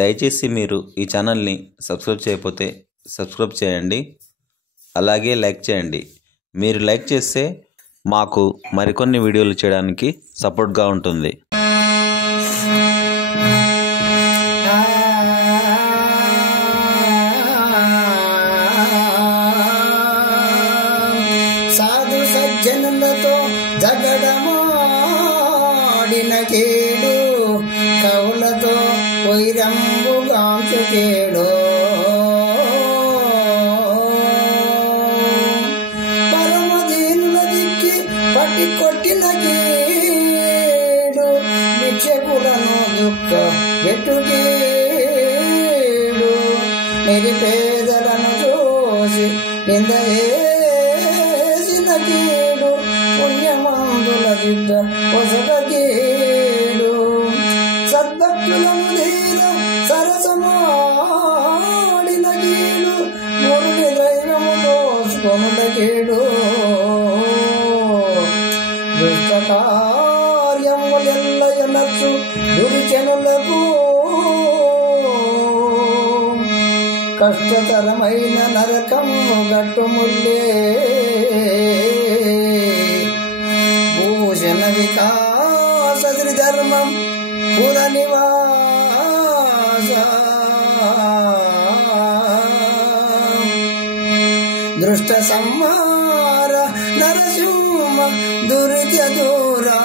దయచేసి మీరు ఈ ఛానల్ని సబ్స్క్రైబ్ చేయకపోతే సబ్స్క్రైబ్ చేయండి, అలాగే లైక్ చేయండి. మీరు లైక్ చేస్తే మాకు మరికొన్ని వీడియోలు చేయడానికి సపోర్ట్గా ఉంటుంది. సాధు సజ్జనులతో జగడమాడిన కేడు, కవులతో వైరంబుగాంచు కేడు. పరమదీనుల దిక్కి పట్టి కొట్టిన కేడు, భిక్షకులను దుఃఖ వెట్టుకేడు. నిరుపేదలను చూసి నిందవేసిన కీడు, పుణ్యమందుల దిద్ద పొసగ కీడు. సద్భక్తులను ధీర సరసమాడిన కీడు, మురుని దైవము దోచుకొనుట కీడు. దుష్ట కార్యములెల్లయనచ్చు దురిజనులకు, కష్టతరమైన నరకము గట్టుముల్లే. భూషణ వికాస శ్రీధర్మం పుర నివాస, దృష్ట సంహార నరసింహ దుర్జ దూరా.